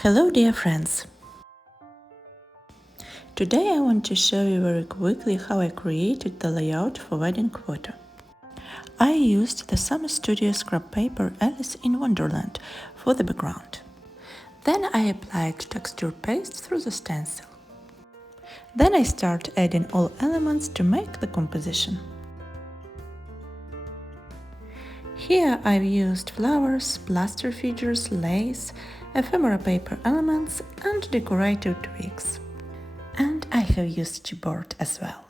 Hello dear friends! Today I want to show you very quickly how I created the layout for wedding photo. I used the Summer Studio scrap paper Alice in Wonderland for the background. Then I applied texture paste through the stencil. Then I start adding all elements to make the composition. Here I've used flowers, plaster figures, lace, ephemera paper elements and decorative twigs. And I have used chipboard as well.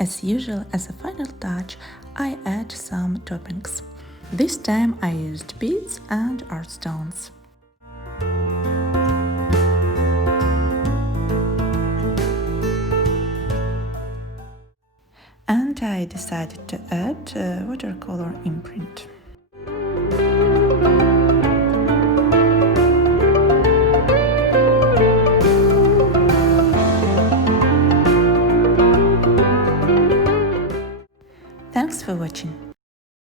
As usual, as a final touch, I add some toppings. This time I used beads and art stones. And I decided to add watercolor imprint.